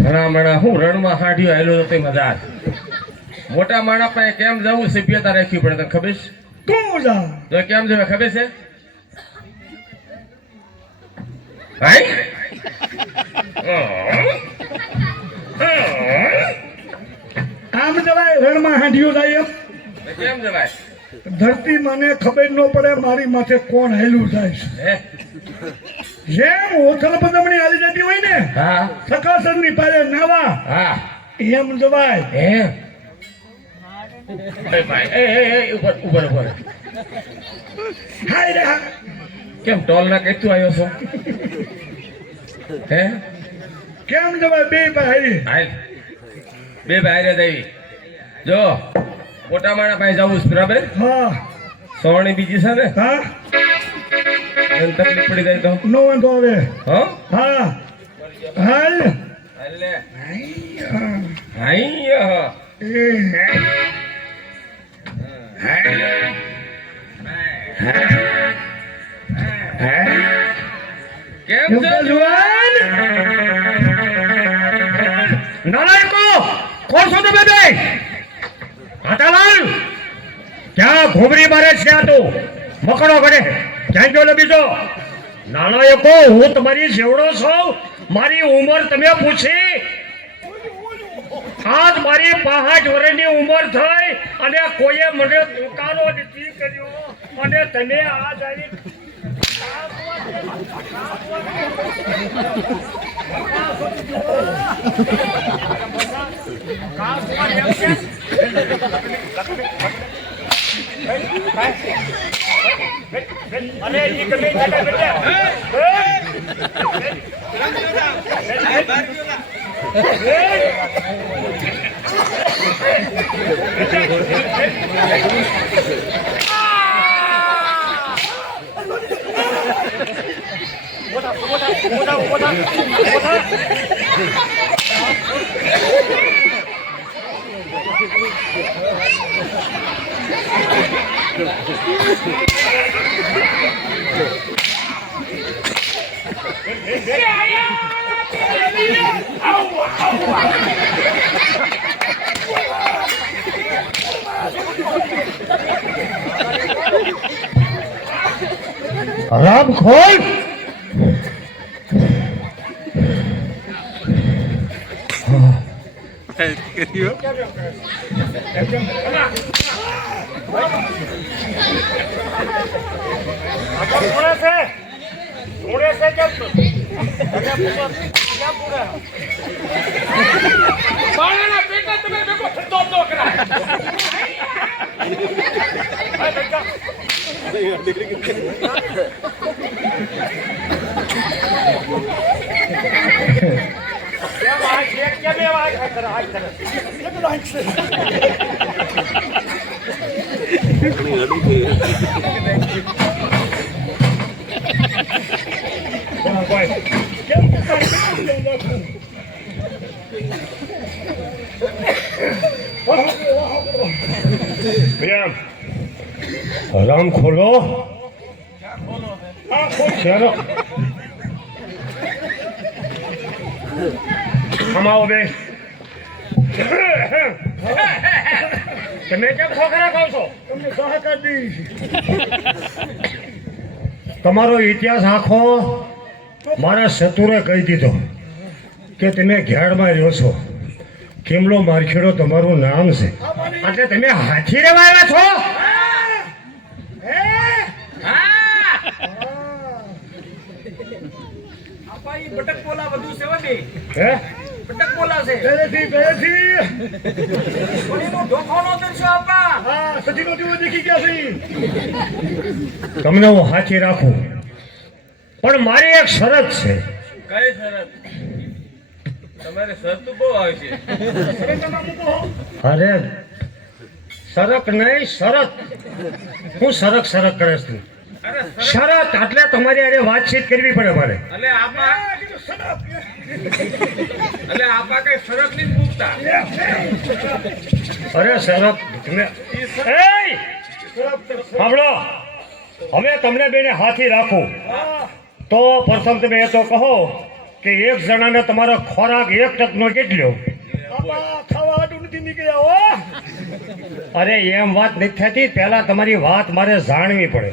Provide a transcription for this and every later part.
ઘણા માણા હું રણમાં હાંડ્યો આવેલો તો મજા મોટા માણા પાસે કેમ જવું સભ્યતા રાખવી પડે તને ખબર છે તો કેમ જવે ખબર છે આમ જવાય રણમાં હાંડ્યો જાય કેમ જવાય ધરતી મને ખબર ન પડે મારી માથે કોણ હેલું જાય છે જેમ ઓથલ પદમણી હાલી જતી હોય ને હા સકાસર ની પારે નાવા હા એમ જવાય ઉપર ઉપર ઉપર હાય રે હા કેમ ટોલ ના કઈતું આવ્યો છો હે કેમ જવાય બે ભાઈ હાલ બે ભાઈ દેવી જો મોટા માણા પાસે જવું છે બરાબર હા સોણી બીજી છે ને હા તકલીફ પડી જાય તો નો વાંધો હવે હા હા હાલ હાલે હાય હાય કેમ છે જુવાન નાલાયકો કોણ છો તમે બે હાથાલાલ ક્યાં ઘોબરી મારે છે આ તો મકડો કરે ક્યાં ગયો બીજો નાલાયકો હું તમારી જેવડો છું મારી ઉંમર તમે પૂછી આજ મારી 65 વર્ષની ઉંમર થઈ અને કોઈએ મને દુકાનો નથી કર્યો અને તમે આજ આવી અરે ઈ કમે જગ્યા બેટા રામ ખોલ રામ ખોલો ચાલો હમાવો બે તમે કેમ ખોખરા ખાવ છો તમને સહકાર દી તમારો ઇતિહાસ આખો મારા શત્રુએ કહી દીધો કે તમે ઘેડમાં રહ્યો છો કેમલો મારખેડો તમારું નામ છે એટલે તમે હાથી રેવા આવ્યા છો બટક પોલા વધુ છે વડી હે બટક પોલા છે બેસી કોઈનો ધોખો નો દર્શો આપા હા સજીનો દીવો દેખી ગયા છે તમને હું હાથી રાખું પણ મારી એક શરત છે કઈ શરત તમારે શરત બહુ આવે છે અરે સરક નહીં શરત હું સરક કરે છું શરત એટલે તમારી અરે વાતચીત કરવી પડે મારે એટલે આપા કઈ શરત નહીં પૂછતા અરે શરત તમે સાંભળો હવે તમને બેને હાથી રાખું તો પ્રથમ તમે એ તો કહો કે એક જણાને તમારો ખોરાક એક ટકનો કેટલો? આપા ખાવા હાટું નથી નીકળ્યા હો. અરે એમ વાત નથી થતી, પહેલા તમારી વાત મારે જાણવી પડે.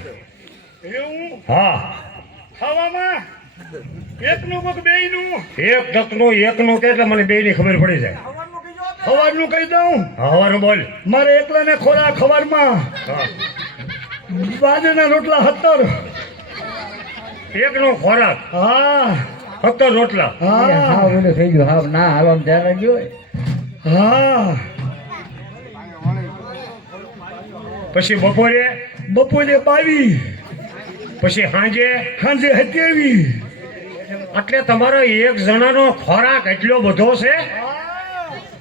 એવું હા, ખાવામાં એકનું કોક બેયનું એક ટકનું એકનું કે એટલે મને બેયની ખબર પડી જાય. સવારનું કીધું હતું. સવારનું કહી દઉં. હા, હવારનું બોલ. મારે એકલાને ખોરાક સવારમાં હા, બાજરીના રોટલા 17. એકનો ખોરાક હા 17 રોટલા. હા ઓલું થઈ ગયું હાવ ના હાલવા ધ્યાન રાખજો. હા પછી બપોરે, બપોરે 22, પછી સાંજે. સાંજે 27. એટલે તમારો એક જણાનો ખોરાક એટલો બધો છે?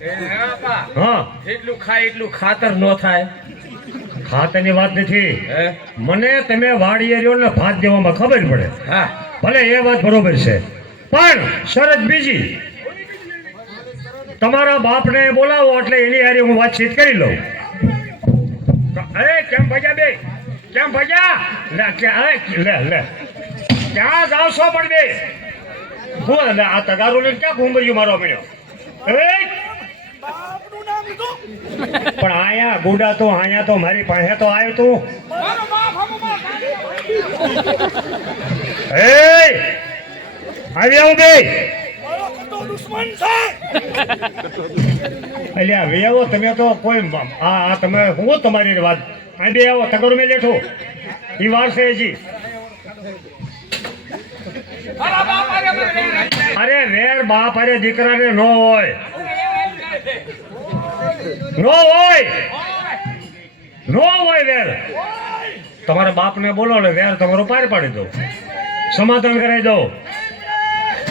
એ આપા હા, એટલું ખાય એટલું ખાતર ન થાય. ખાતરની વાત નથી. હે? મને તમે વાડીએ રહ્યો ને ભાત દેવામાં ખબર પડે. હા ભલે એ વાત બરોબર છે, પણ શરત બીજી, તમારા બાપને બોલાવો એટલે એની હારે હું વાતચીત કરી લઉં. અરે કેમ ભજા બે, કેમ ભજા લે લે ક્યાં જાવ છો પણ બે? હું લે આ તગારું લઈને ક્યાં ઘૂમર્યું મારો મળ્યો? બાપનું નામ લીધું. પણ આયા ગુડા તો આયા તો મારી પાસે તો આવ્યો તું. મારો બાપ હમુમાં આવી આવું બે. મારો કતો દુશ્મન છે. અલ્યા હવે આવો તમે તો કોઈ આ તમે હું તમારી વાત આ બે આવો તગડું મેં લેઠું એ વાર છે હજી. મારા બાપ આરે મને વેર અરે વેર બાપ અરે દીકરાને નો હોય, નો હોય, નો હોય વેર. તમારા બાપને બોલો ને વેર તમારો પાર પાડી દો, સમાધાન કરાવી દો.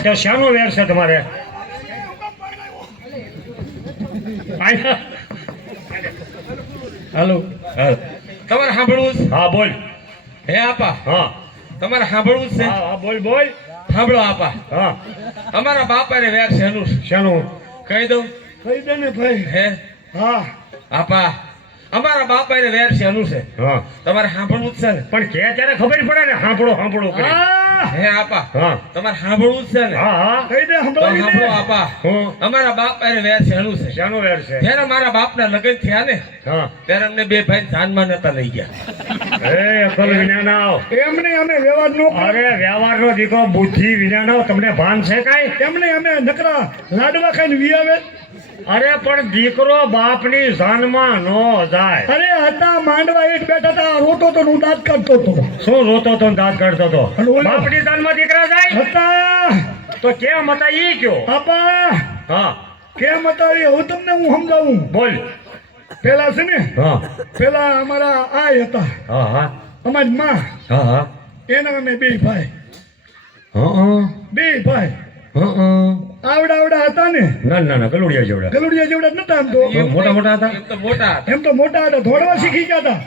તો શાનો વેર છે તમારે? આયા. હાલો હા, તમારે સાંભળવું છે? હા બોલ. હે આપા હા તમારે સાંભળવું જ છે? હા હા, બોલ બોલ. સાંભળો આપા, હા, અમારા બાપ અરે વેર છે એનું છે. શાનું? કહી દઉં? કહી દે ને ભાઈ. હે હા આપા અમારા બાપ અરે વેર છે એનું છે. હા, તમારે સાંભળવું જ છે ને? પણ કે ત્યારે ખબર પડે ને સાંભળો સાંભળો કરી. હા હે આપા હા તમારે સાંભળવું જ છે ને? હા હા. કહી દે તો સંભળાવી સાંભળો દે. આપા, હું અમારા બાપ અરે વેર છે એનું છે. શાનું વેર છે? જ્યારે મારા બાપના લગ્ન થયા ને હા, ત્યારે અમને બે ભાઈ જાનમાં નતા લઈ ગયા. એ અકલ વિનાનાવ. એમને અમે વ્યવહાર નો અરે વ્યવહારનો દીકરો બુદ્ધિ વિનાનાવ, તમને ભાન છે કાંઈ? એમને અમે નકરા લાડવા ખાઈને વિયાવે. અરે પણ દીકરો બાપની જાનમાં નો જાય. અરે હતા માંડવા એક બેઠા હતા, રોતો તો હું દાંત કાઢતો હતો. શું રોતો તો ને દાંત કાઢતો તો? અને ઓલા- બાપની જાનમાં દીકરા જાય હતા તો કેમ હતા ઈ કયો? આપા હા કેમ હતા એ હવે તમને હું સમજાવું. બોલ. પેલા છે ને, હા પેલા અમારા આય હતા, હા હા અમારી માં, હા હા એના અમે બે ભાઈ, હા બે ભાઈ હા. આવડા આવડા હતા ને, ના ના ના, ગલુડિયા જેવડા. ગલુડિયા જેવડા જ નતા એમ તો. મોટા મોટા હતા. એમ તો મોટા હતા. એમ તો મોટા હતા, દોડવા શીખી ગયા હતા.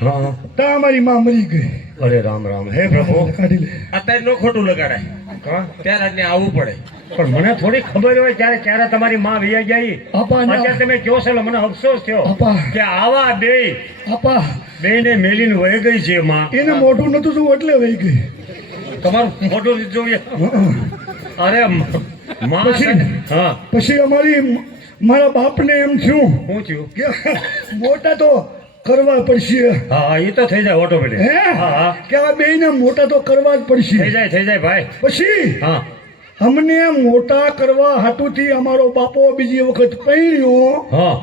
હા. ત્યાં અમારી માં મરી ગઈ. અરે રામ રામ, હે પ્રભુ. કાઢી લે. અત્યારે નો ખોટું લગાડાય, હા, ત્યારે ને આવવું પડે. પણ મને થોડી ખબર હોય ત્યારે ક્યારે તમારી માં વૈયા ગઈ. આપા ને- અત્યારે તમે કહો છો એટલે મને અફસોસ થયો આપા. કે આવા બે આપા બેને મેલીને વહી ગઈ છે માં. એને મોઢું નતું જોવું એટલે વહી ગઈ. તમારું મોટું જોઈએ. અરે માં છે ને. હા, પછી અમારી મારા બાપને એમ થયું શું થયું? કે મોટા તો કરવા પડશે. હા હા, એ તો થઈ જાય ઓટોમેટિક. હે હા હા, કે આ બેયને મોટા તો કરવા જ થઈ પડશે. જાય ભાઈ. પછી હા અમને મોટા કરવા હાટુથી અમારો બાપો બીજી વખત પૈણ્યો. હા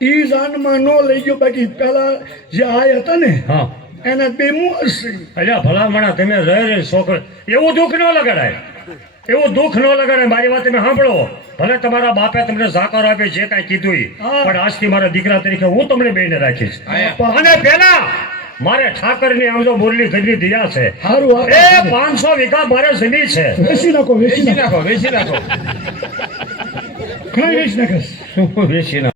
ઈ જાનમાં નો લઈ ગયો, બાકી પેલા જે આય હતા ને હા. એના બે મુહસી. અલ્યા ભલામણા તમે રહે છોકરો એવું દુઃખ ન લગાડાય, એવું દુઃખ ન લગાડાય. મારી વાત તમે સાંભળો. ભલે તમારા બાપે તમને ઝાકર આપે જે કાંઈ કીધું ઈ, હા. પણ આજથી મારા દીકરા તરીકે હું તમને બેને રાખીશ. આયા. અને પેલા મારે ઠાકરની આમ જો મુરલી ગઢવી દિયા છે. હારું એ 500 વીઘા મારે જમીન છે. વેચી નાખો, વેચી વેચી નાખો. નાખો, વેચી નાખો. ઘણા વેચી નાખે. શું વેચી નાખો?